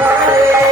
Bye.